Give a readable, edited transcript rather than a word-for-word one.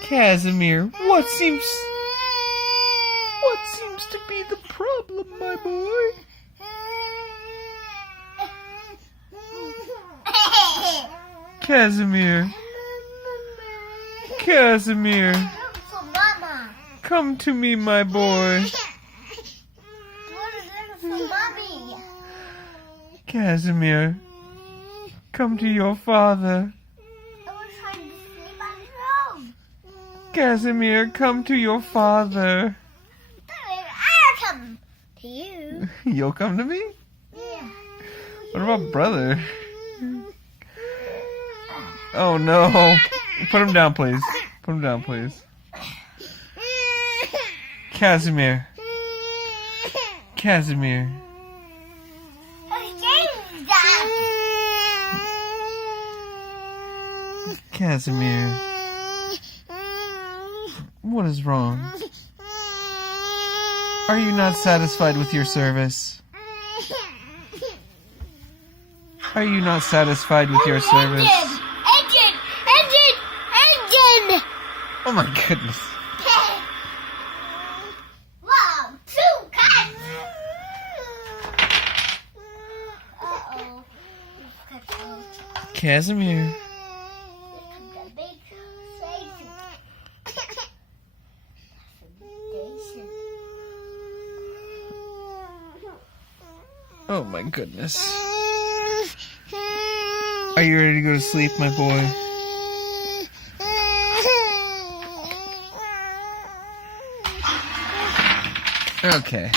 Casimir, what seems to be the problem, my boy? Casimir. Casimir. Come to me, my boy. Casimir. Come to your father. Casimir, come to your father. I'll come to you. You'll come to me? Yeah. What about brother? Oh no. Put him down, please. Put him down, please. Casimir. Casimir. Casimir. What is wrong? Are you not satisfied with your service? Are you not satisfied with your service? Engine! Oh my goodness. 1, 2, cut! Uh-oh. Casimir. Oh my goodness. Are you ready to go to sleep, my boy? Okay.